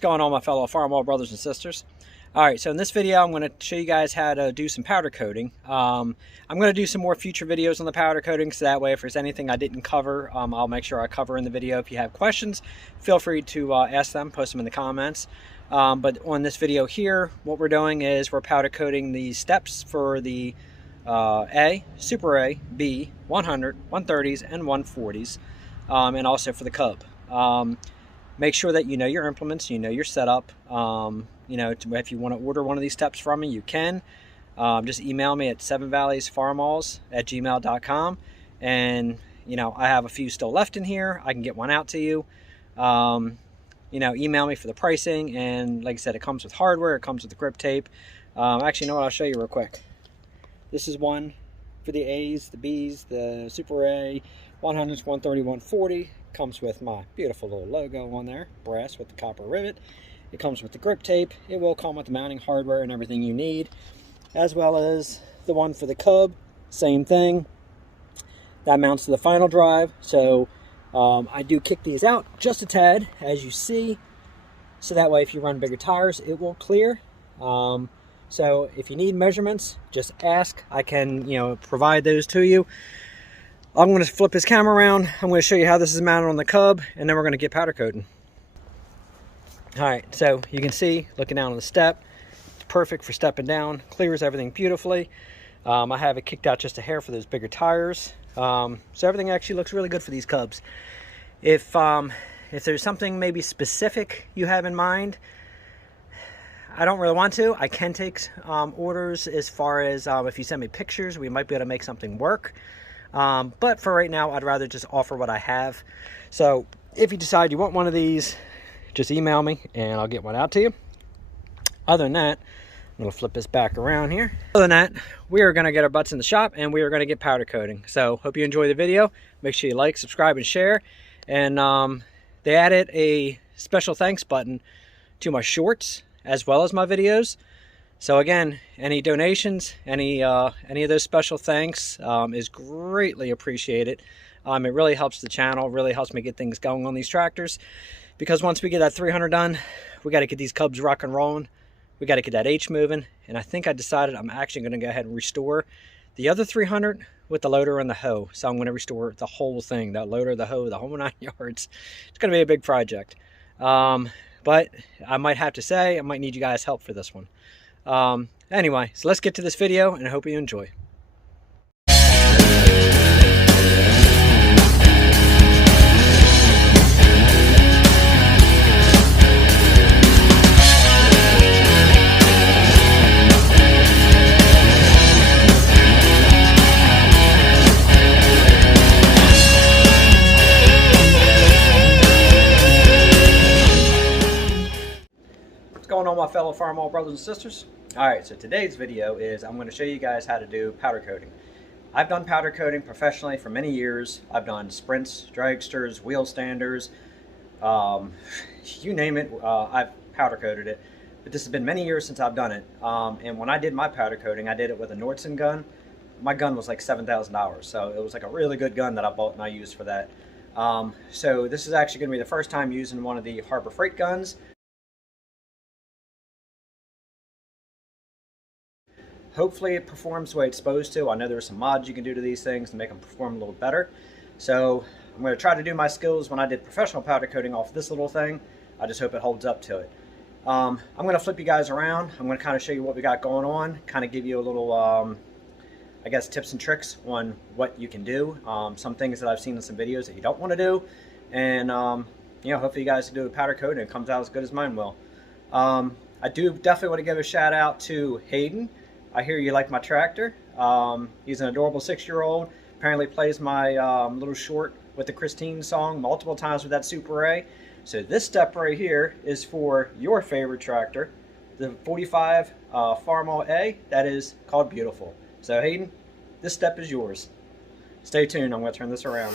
What's going on, my fellow Farmall brothers and sisters? Alright, so in this video I'm going to show you guys how to do some powder coating. I'm going to do some more future videos on the powder coating, so that way if there's anything I didn't cover, I'll make sure I cover in the video. If you have questions, feel free to ask them, post them in the comments. But on this video here, what we're doing is we're powder coating the steps for the A, Super A, B, 100, 130s, and 140s, and also for the Cub. Make sure that you know your implements, you know your setup. You know, if you want to order one of these steps from me, you can. Just email me at sevenvalleysfarmalls@gmail.com, and you know, I have a few still left in here. I can get one out to you. You know, email me for the pricing, and like I said, it comes with hardware, it comes with the grip tape. Actually, you know what, I'll show you real quick. This is one for the A's, the B's, the Super A, 100s, 130, 140. Comes with my beautiful little logo on there, brass with the copper rivet. It comes with the grip tape. It will come with the mounting hardware and everything you need, as well as the one for the Cub. Same thing. That mounts to the final drive. So I do kick these out just a tad, as you see, so that way if you run bigger tires, it will clear. So if you need measurements, just ask. I can, you know, provide those to you. I'm going to flip this camera around. I'm going to show you how this is mounted on the Cub, and then we're going to get powder coating. Alright, so you can see, looking down on the step, it's perfect for stepping down, clears everything beautifully. I have it kicked out just a hair for those bigger tires. So everything actually looks really good for these Cubs. If there's something maybe specific you have in mind, I don't really want to. I can take orders as far as if you send me pictures, we might be able to make something work. But for right now, I'd rather just offer what I have. So if you decide you want one of these, just email me and I'll get one out to you. Other than that, I'm going to flip this back around here. Other than that, we are going to get our butts in the shop and we are going to get powder coating. So hope you enjoy the video. Make sure you like, subscribe, and share. And they added a special thanks button to my shorts as well as my videos. So again, any donations, any of those special thanks is greatly appreciated. It really helps the channel, really helps me get things going on these tractors. Because once we get that 300 done, we got to get these Cubs rock and rolling. We got to get that H moving. And I think I decided I'm actually going to go ahead and restore the other 300 with the loader and the hoe. So I'm going to restore the whole thing, that loader, the hoe, the whole 9 yards. It's going to be a big project. But I might have to say, I might need you guys' help for this one. Anyway, so let's get to this video and I hope you enjoy. Going on, my fellow Farmall brothers and sisters? Alright, so today's video is I'm going to show you guys how to do powder coating. I've done powder coating professionally for many years. I've done sprints, dragsters, wheel standers, you name it, I've powder coated it. But this has been many years since I've done it. And when I did my powder coating, I did it with a Nordson gun. My gun was like $7,000, so it was like a really good gun that I bought and I used for that. So this is actually going to be the first time using one of the Harbor Freight guns. Hopefully it performs the way it's supposed to. I know there's some mods you can do to these things to make them perform a little better. So I'm going to try to do my skills when I did professional powder coating off this little thing. I just hope it holds up to it. I'm going to flip you guys around. I'm going to kind of show you what we got going on. Kind of give you a little, I guess, tips and tricks on what you can do. Some things that I've seen in some videos that you don't want to do. And, you know, hopefully you guys can do a powder coat and it comes out as good as mine will. I do definitely want to give a shout out to Hayden. I hear you like my tractor. He's an adorable 6-year-old. Apparently plays my little short with the Christine song multiple times with that Super A. So this step right here is for your favorite tractor, the 45 Farmall A. That is called Beautiful. So Hayden, this step is yours. Stay tuned. I'm going to turn this around.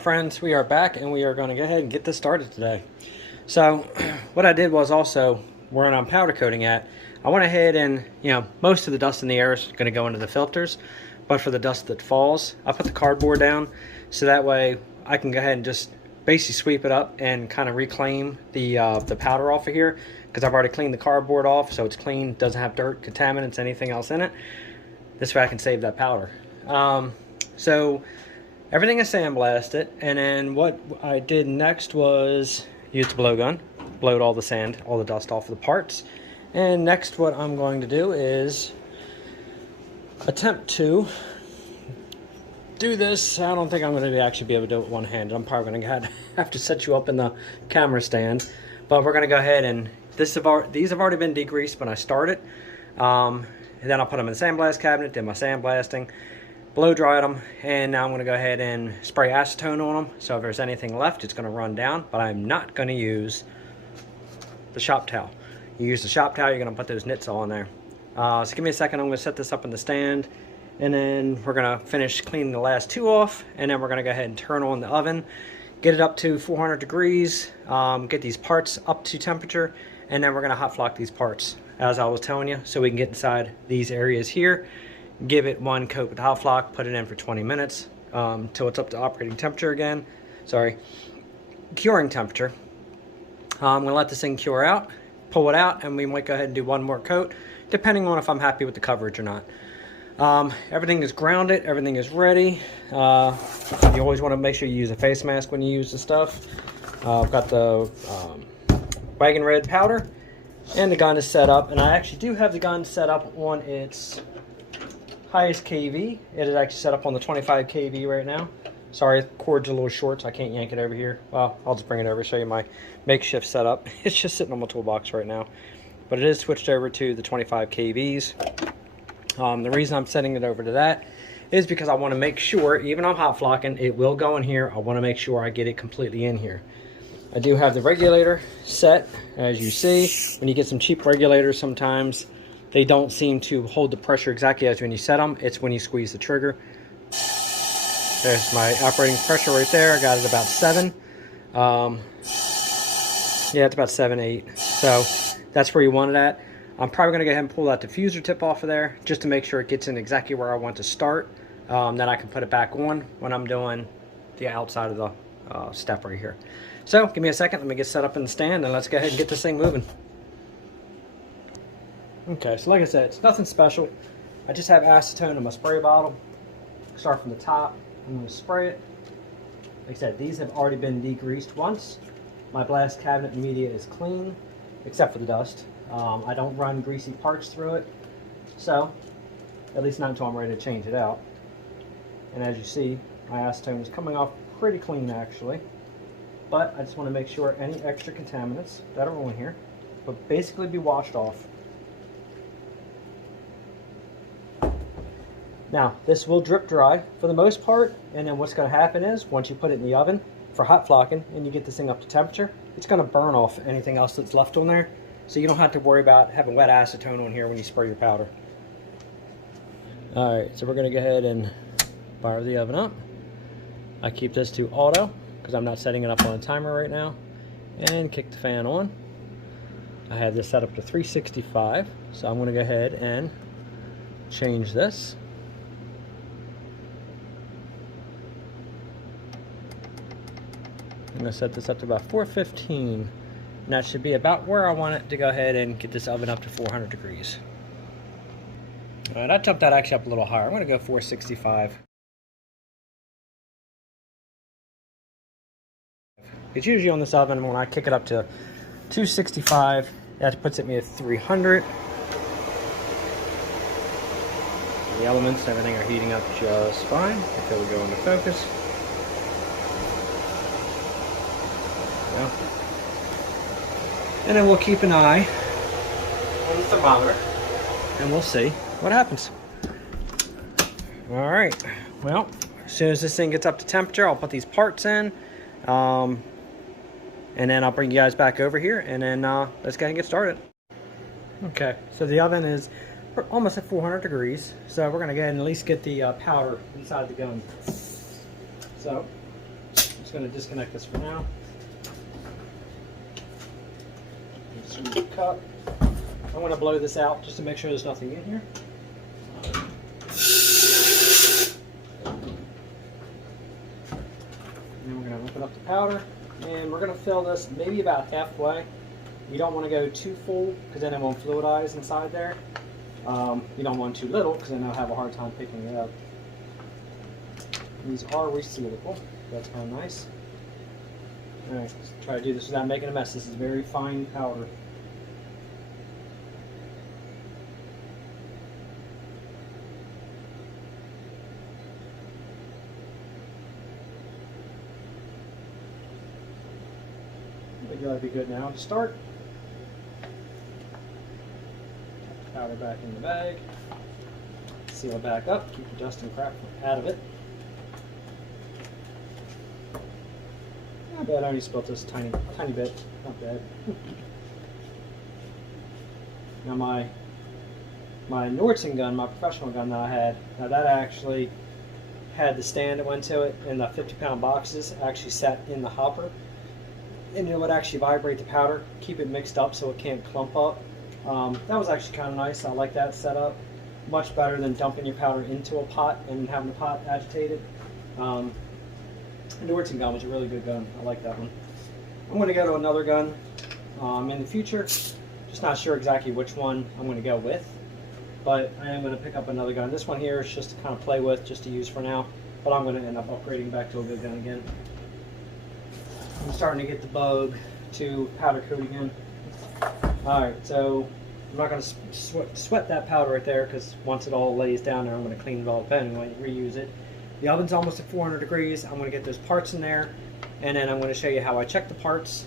friends, we are back and we are going to go ahead and get this started today. So what I did was also, where I'm powder coating at, I went ahead and, most of the dust in the air is going to go into the filters, but for the dust that falls, I put the cardboard down so that way I can go ahead and just basically sweep it up and kind of reclaim the powder off of here, because I've already cleaned the cardboard off, so it's clean, doesn't have dirt, contaminants, anything else in it. This way I can save that powder. So everything is sandblasted, and then what I did next was use the blow gun, blowed all the sand, all the dust off of the parts. And next what I'm going to do is attempt to do this. I don't think I'm going to actually be able to do it one-handed. I'm probably going to have to set you up in the camera stand. But we're going to go ahead and, these have already been degreased when I started. And then I'll put them in the sandblast cabinet, did my sandblasting, blow dried them, and now I'm going to go ahead and spray acetone on them. So if there's anything left, it's going to run down, but I'm not going to use the shop towel. You use the shop towel, you're going to put those nits all in there. So give me a second, I'm going to set this up in the stand, and then we're going to finish cleaning the last two off, and then we're going to go ahead and turn on the oven, get it up to 400 degrees, get these parts up to temperature, and then we're going to hot flock these parts, as I was telling you, so we can get inside these areas here, give it one coat with the hot flock, put it in for 20 minutes, till it's up to operating temperature again. Sorry, curing temperature. I'm going to let this thing cure out, pull it out, and we might go ahead and do one more coat, depending on if I'm happy with the coverage or not. Everything is grounded, everything is ready. You always want to make sure you use a face mask when you use the stuff. I've got the wagon red powder, and the gun is set up, and I actually do have the gun set up on its highest kV. It is actually set up on the 25 kV right now. Sorry, the cord's a little short, so I can't yank it over here. Well, I'll just bring it over, show you my makeshift setup. It's just sitting on my toolbox right now. But it is switched over to the 25 kVs. The reason I'm setting it over to that is because I want to make sure, even on hot flocking, it will go in here. I want to make sure I get it completely in here. I do have the regulator set, as you see. When you get some cheap regulators, sometimes they don't seem to hold the pressure exactly as when you set them. It's when you squeeze the trigger. There's my operating pressure right there. I got it about 7. Yeah, it's about 7, 8. So that's where you want it at. I'm probably going to go ahead and pull that diffuser tip off of there just to make sure it gets in exactly where I want to start. Then I can put it back on when I'm doing the outside of the step right here. So give me a second. Let me get set up in the stand and let's go ahead and get this thing moving. Okay, so like I said, it's nothing special. I just have acetone in my spray bottle. Start from the top. I'm going to spray it. Like I said, these have already been degreased once. My blast cabinet media is clean, except for the dust. I don't run greasy parts through it, so at least not until I'm ready to change it out. And as you see, my acetone is coming off pretty clean actually, but I just want to make sure any extra contaminants that are on here will basically be washed off. Now, this will drip dry for the most part, and then what's going to happen is, once you put it in the oven for hot flocking and you get this thing up to temperature, it's going to burn off anything else that's left on there, so you don't have to worry about having wet acetone on here when you spray your powder. Alright, so we're going to go ahead and fire the oven up. I keep this to auto, because I'm not setting it up on a timer right now, and kick the fan on. I have this set up to 365, so I'm going to go ahead and change this. I'm going to set this up to about 415, and that should be about where I want it to go ahead and get this oven up to 400 degrees. Alright, I jumped that actually up a little higher. I'm going to go 465. It's usually on this oven, when I kick it up to 265, that puts me at 300. The elements and everything are heating up just fine until we go into focus. And then we'll keep an eye on the thermometer and we'll see what happens. Alright, well, as soon as this thing gets up to temperature, I'll put these parts in, and then I'll bring you guys back over here, and then let's go ahead and get started. Okay, so the oven is almost at 400 degrees, so we're going to go ahead and at least get the powder inside the gun. So just going to disconnect this for now. Insert the cup. I'm going to blow this out just to make sure there's nothing in here. And we're going to open up the powder, and we're going to fill this maybe about halfway. You don't want to go too full because then it won't fluidize inside there. You don't want too little because then I'll have a hard time picking it up. These are resealable. That's kind of nice. Alright, let's try to do this without making a mess. This is very fine powder. I think that'll be good now to start. Powder back in the bag. Seal it back up. Keep the dust and crap out of it. Not bad. I only spilt this tiny bit. Not bad. Now my Nordson gun, my professional gun that I had, now that actually had the stand that went to it, and the 50-pound boxes actually sat in the hopper, and it would actually vibrate the powder, keep it mixed up so it can't clump up. That was actually kind of nice. I like that setup. Much better than dumping your powder into a pot and having the pot agitated. The Nordson gun was a really good gun. I like that one. I'm going to go to another gun in the future. Just not sure exactly which one I'm going to go with, but I am going to pick up another gun. This one here is just to kind of play with, just to use for now, but I'm going to end up upgrading back to a good gun again. I'm starting to get the bug to powder coat again. Alright, so I'm not going to sweat that powder right there because once it all lays down there, I'm going to clean it all up anyway, reuse it. The oven's almost at 400 degrees. I'm going to get those parts in there, and then I'm going to show you how I check the parts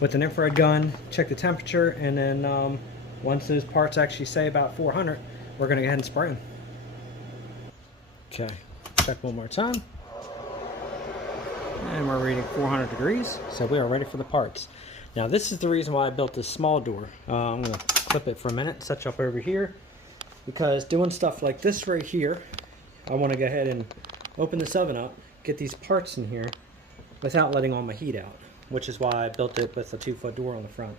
with an infrared gun, check the temperature, and then once those parts actually say about 400, we're going to go ahead and spray them. Okay, check one more time. And we're reading 400 degrees, so we are ready for the parts. Now this is the reason why I built this small door. I'm going to clip it for a minute, set you up over here, because doing stuff like this right here, I want to go ahead and open this oven up, get these parts in here without letting all my heat out, which is why I built it with a 2-foot door on the front.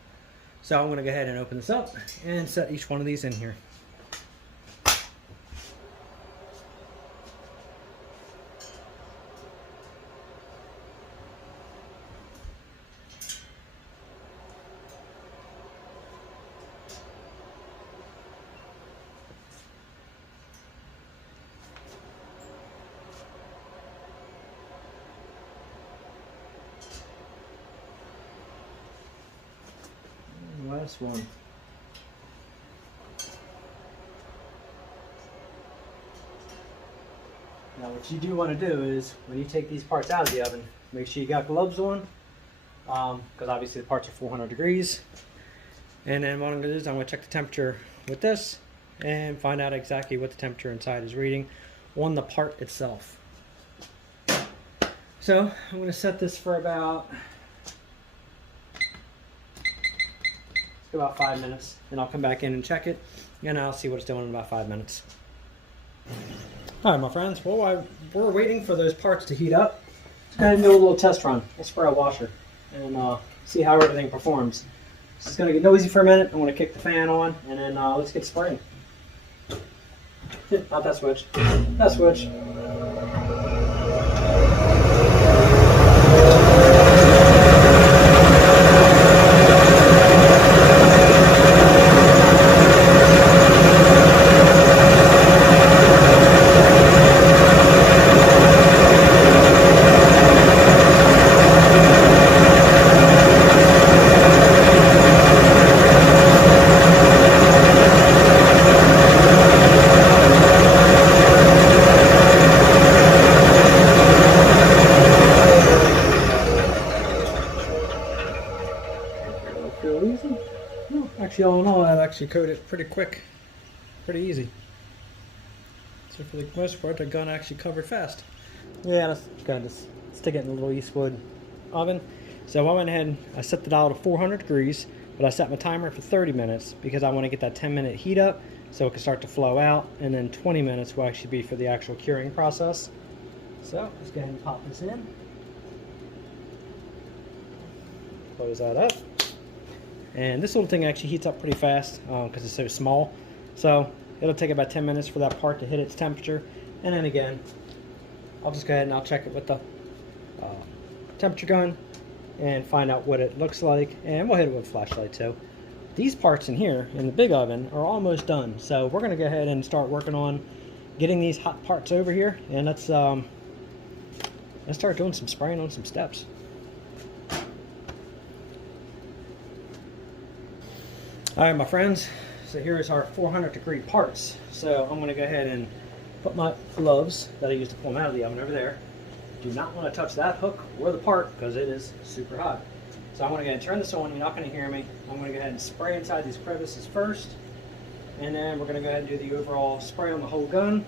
So I'm going to go ahead and open this up and set each one of these in here. Last one. Now what you do want to do is when you take these parts out of the oven, make sure you got gloves on, because obviously the parts are 400 degrees. And then what I'm going to do is I'm going to check the temperature with this and find out exactly what the temperature inside is reading on the part itself. So I'm going to set this for about 5 minutes, and I'll come back in and check it, and I'll see what it's doing in about 5 minutes. Alright my friends, well, we're waiting for those parts to heat up. Let's go ahead and do a little test run. We'll spray a washer and see how everything performs. This is going to get noisy for a minute. I'm going to kick the fan on, and then let's get spraying. Not that switch. That switch. Actually, all in all, that actually coated pretty quick, pretty easy. So for the most part, the gun actually covered fast. Yeah, let's go ahead and stick it in a little Eastwood oven. So I went ahead and I set the dial to 400 degrees, but I set my timer for 30 minutes because I want to get that 10-minute heat up so it can start to flow out, and then 20 minutes will actually be for the actual curing process. So let's go ahead and pop this in. Close that up. And this little thing actually heats up pretty fast because it's so small. So it'll take about 10 minutes for that part to hit its temperature. And then again, I'll just go ahead and I'll check it with the temperature gun and find out what it looks like. And we'll hit it with a flashlight too. These parts in here in the big oven are almost done. So we're going to go ahead and start working on getting these hot parts over here. And let's start doing some spraying on some steps. Alright my friends, so here is our 400-degree parts. So I'm going to go ahead and put my gloves that I used to pull them out of the oven over there. Do not want to touch that hook or the part because it is super hot. So I'm going to go ahead and turn this on. You're not going to hear me. I'm going to go ahead and spray inside these crevices first. And then we're going to go ahead and do the overall spray on the whole gun.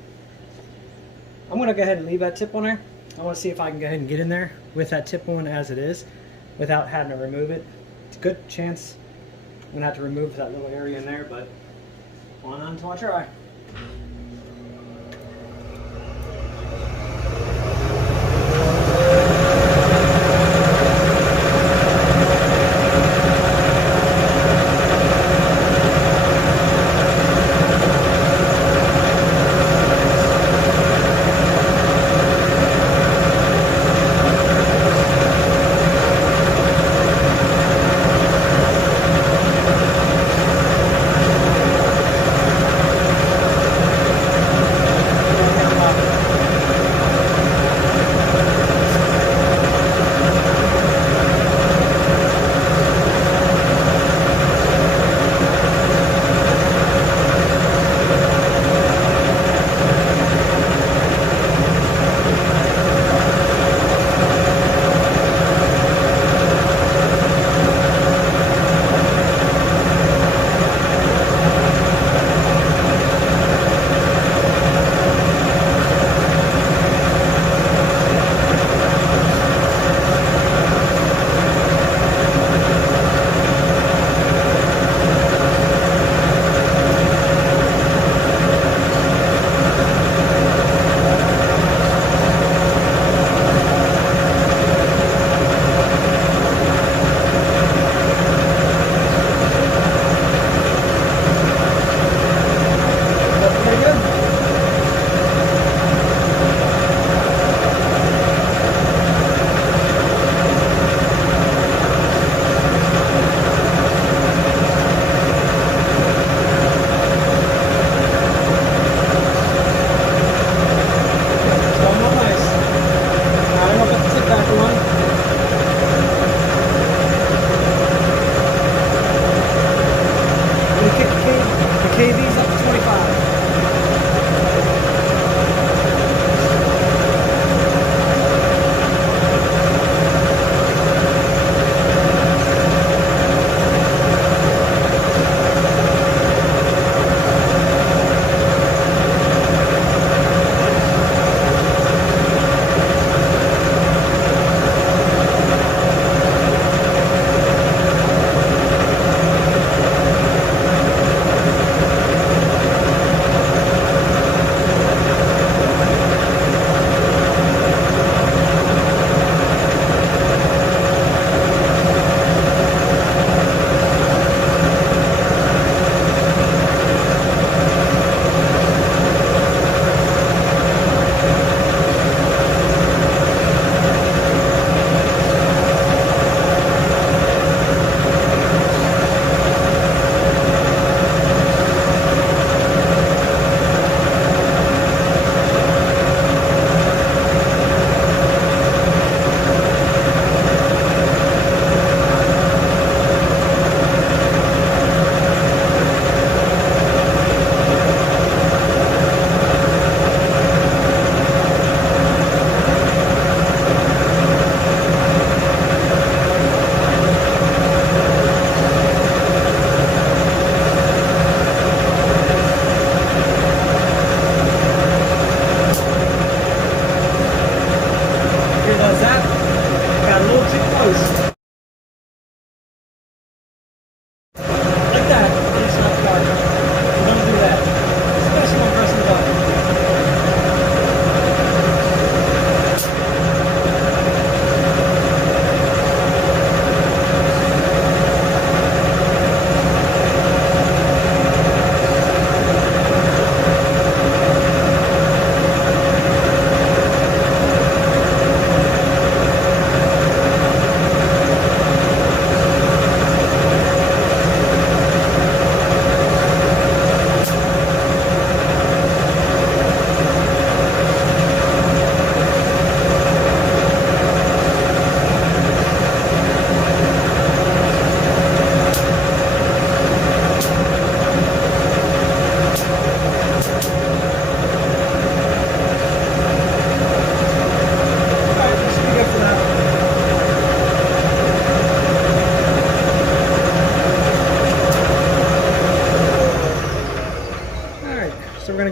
I'm going to go ahead and leave that tip on there. I want to see if I can go ahead and get in there with that tip on as it is without having to remove it. It's a good chance I'm going to have to remove that little area in there, but on until I try.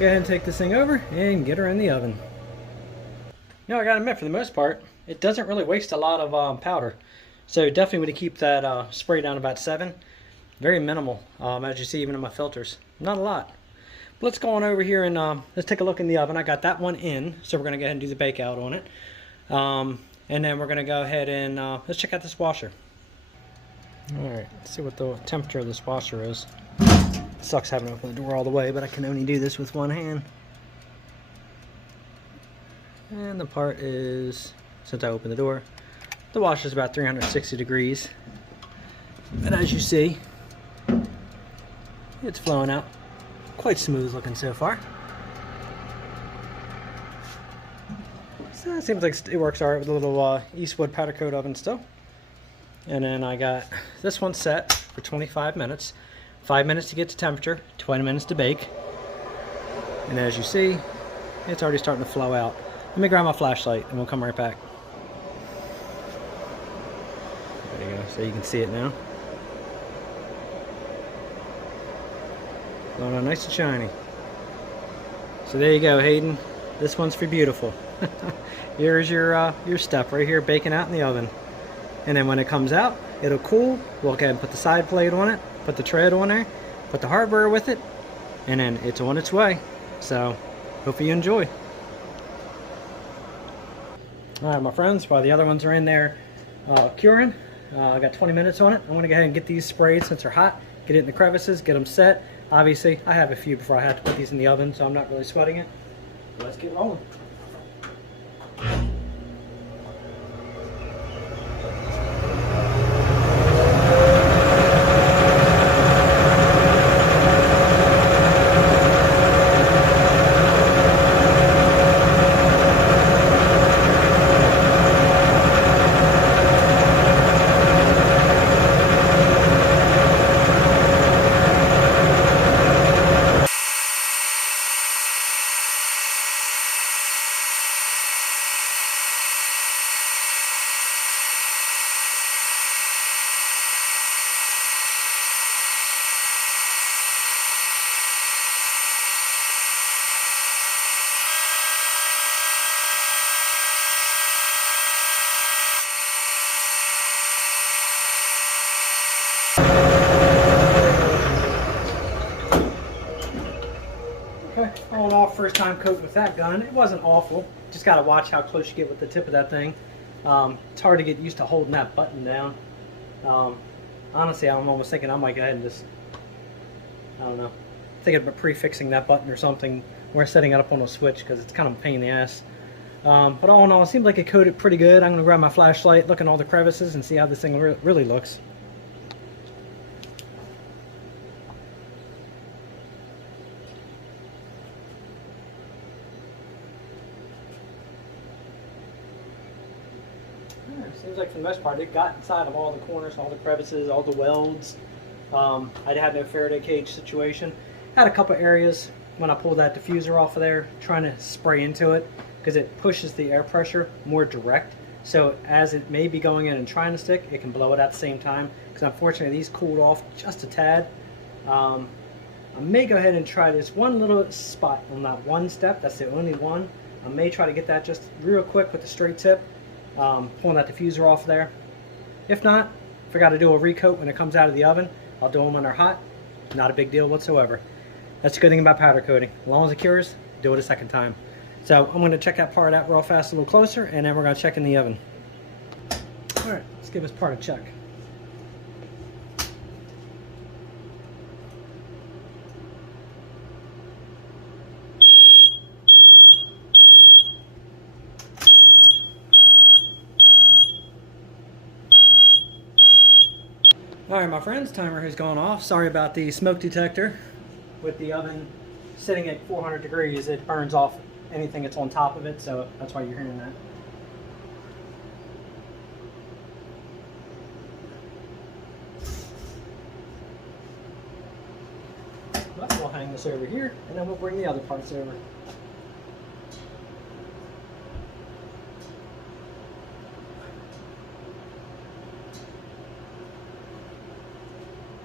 go ahead and take this thing over and get her in the oven. You know, I gotta admit, for the most part, it doesn't really waste a lot of powder. So definitely want to keep that spray down about 7. Very minimal, as you see even in my filters. Not a lot. But let's go on over here and let's take a look in the oven. I got that one in, so we're gonna go ahead and do the bake out on it. And then we're gonna go ahead and let's check out this washer. Alright, let's see what the temperature of this washer is. It sucks having to open the door all the way, but I can only do this with one hand. And the part is, since I opened the door, the washer is about 360 degrees. And as you see, it's flowing out quite smooth looking so far. So it seems like it works alright with a little Eastwood powder coat oven still. And then I got this one set for 25 minutes. 5 minutes to get to temperature, 20 minutes to bake. And as you see, it's already starting to flow out. Let me grab my flashlight and we'll come right back. There you go, so you can see it now. Going on nice and shiny. So there you go, Hayden. This one's for beautiful. Here's your step right here, baking out in the oven. And then when it comes out, it'll cool. We'll go ahead and put the side plate on it, put the tread on there, put the hardware with it, and then it's on its way. So, hopefully you enjoy. Alright my friends, while the other ones are in there curing, I got 20 minutes on it. I'm going to go ahead and get these sprayed since they're hot, get it in the crevices, get them set. Obviously, I have a few before I have to put these in the oven, so I'm not really sweating it. Let's get rolling. On off first time coat with that gun. It wasn't awful. Just got to watch how close you get with the tip of that thing. It's hard to get used to holding that button down. Honestly, I'm almost thinking I might go ahead and just, I don't know, thinking about prefixing that button or something, or setting it up on a switch because it's kind of a pain in the ass. But all in all, it seems like it coated pretty good. I'm going to grab my flashlight, look in all the crevices, and see how this thing really looks. Seems like for the most part it got inside of all the corners, all the crevices, all the welds. I had no Faraday cage situation. Had a couple areas when I pulled that diffuser off of there trying to spray into it because it pushes the air pressure more direct. So as it may be going in and trying to stick, it can blow it at the same time because unfortunately these cooled off just a tad. I may go ahead and try this one little spot on that one step. That's the only one. I may try to get that just real quick with the straight tip. Pulling that diffuser off there. If not, if I got to do a recoat when it comes out of the oven, I'll do them when they're hot. Not a big deal whatsoever. That's the good thing about powder coating. As long as it cures, do it a second time. So I'm going to check that part out real fast a little closer, and then we're going to check in the oven. Alright, let's give this part a check. Alright my friends, timer has gone off. Sorry about the smoke detector. With the oven sitting at 400 degrees, it burns off anything that's on top of it, so that's why you're hearing that. But we'll hang this over here, and then we'll bring the other parts over.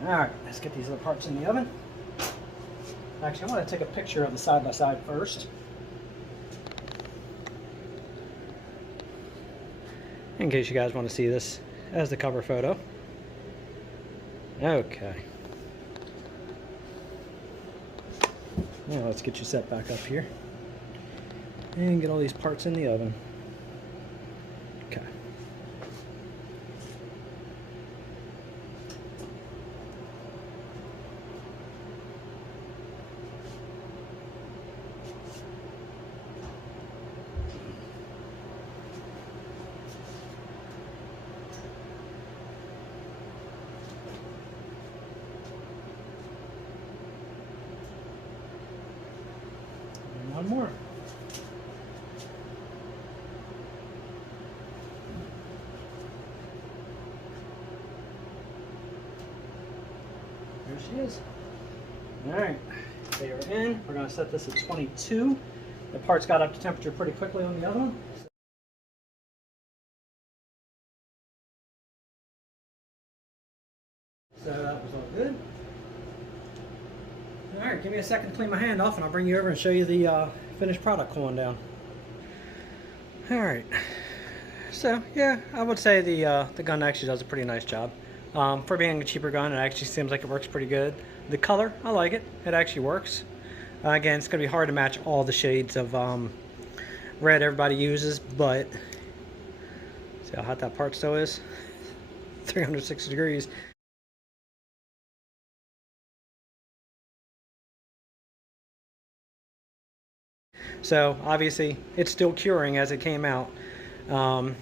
Alright, let's get these other parts in the oven. Actually, I want to take a picture of the side-by-side first, in case you guys want to see this as the cover photo. Okay. Now let's get you set back up here and get all these parts in the oven. Okay. One more. There she is. All right, they are in. We're going to set this at 22. The parts got up to temperature pretty quickly on the other one. So that was all good. All right, give me a second to clean my hand off and I'll bring you over and show you the finished product cooling down. All right, so yeah, I would say the gun actually does a pretty nice job. For being a cheaper gun, it actually seems like it works pretty good. The color, I like it. It actually works. Again, it's going to be hard to match all the shades of red everybody uses, but see how hot that part still is? 360 degrees. So obviously it's still curing as it came out. So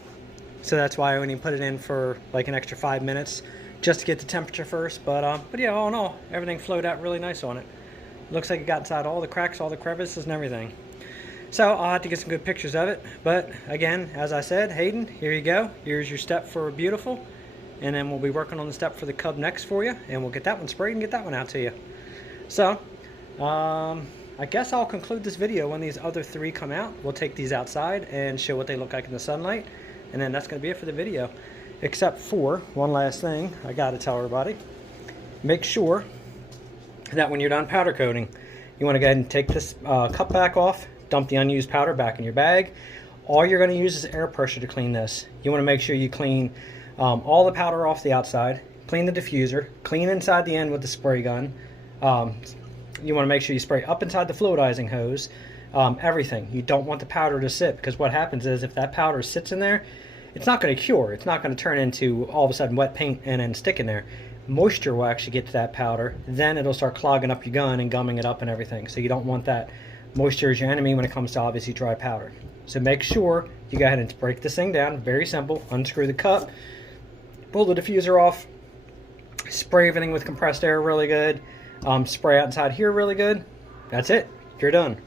that's why I only put it in for like an extra 5 minutes just to get the temperature first. But yeah, all in all, everything flowed out really nice on it. Looks like it got inside all the cracks, all the crevices and everything. So I'll have to get some good pictures of it. But again, as I said, Hayden, here you go. Here's your step for beautiful. And then we'll be working on the step for the Cub next for you. And we'll get that one sprayed and get that one out to you. So, I guess I'll conclude this video when these other three come out. We'll take these outside and show what they look like in the sunlight. And then that's going to be it for the video. Except for one last thing I got to tell everybody. Make sure that when you're done powder coating, you want to go ahead and take this cup back off, dump the unused powder back in your bag. All you're going to use is air pressure to clean this. You want to make sure you clean all the powder off the outside, clean the diffuser, clean inside the end with the spray gun. You want to make sure you spray up inside the fluidizing hose, everything. You don't want the powder to sit, because what happens is if that powder sits in there, it's not going to cure. It's not going to turn into all of a sudden wet paint and then stick in there. Moisture will actually get to that powder, then it'll start clogging up your gun and gumming it up and everything. So you don't want that. Moisture is your enemy when it comes to obviously dry powder. So make sure you go ahead and break this thing down. Very simple. Unscrew the cup, pull the diffuser off, spray everything with compressed air really good. Spray out inside here really good. That's it. You're done.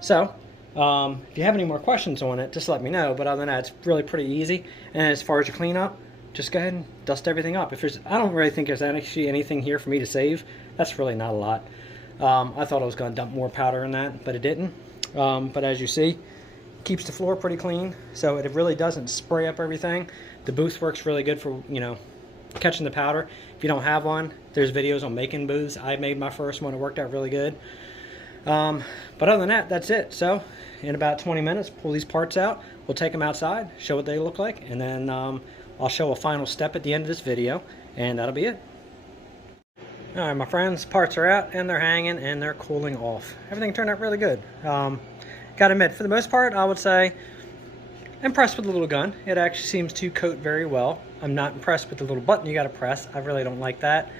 So if you have any more questions on it, just let me know. But other than that, it's really pretty easy. And as far as your cleanup, just go ahead and dust everything up. I don't really think there's actually anything here for me to save. That's really not a lot. I thought I was going to dump more powder in that, but it didn't. But as you see, it keeps the floor pretty clean, so it really doesn't spray up everything. The booth works really good for, you know, catching the powder. If you don't have one, there's videos on making booths. I made my first one. It worked out really good. But other than that, that's it. So in about 20 minutes, pull these parts out. We'll take them outside, show what they look like, and then I'll show a final step at the end of this video, and that'll be it. All right, my friends, parts are out and they're hanging and they're cooling off. Everything turned out really good. Gotta admit, for the most part, I would say impressed with the little gun. It actually seems to coat very well. I'm not impressed with the little button you gotta press. I really don't like that.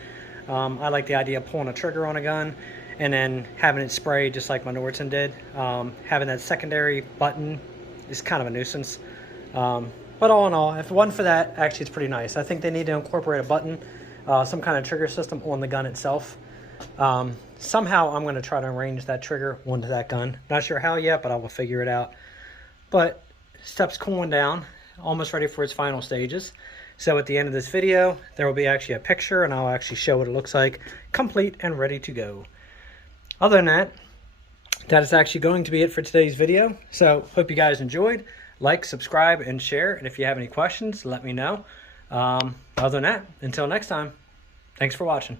I like the idea of pulling a trigger on a gun and then having it spray just like my Nordson did. Having that secondary button is kind of a nuisance. But all in all, if it wasn't for that, actually it's pretty nice. I think they need to incorporate a button, some kind of trigger system on the gun itself. Somehow I'm going to try to arrange that trigger onto that gun. Not sure how yet, but I will figure it out. But step's cooling down, almost ready for its final stages. So at the end of this video, there will be actually a picture, and I'll actually show what it looks like, complete and ready to go. Other than that, that is actually going to be it for today's video. So hope you guys enjoyed. Like, subscribe, and share. And if you have any questions, let me know. Other than that, until next time, thanks for watching.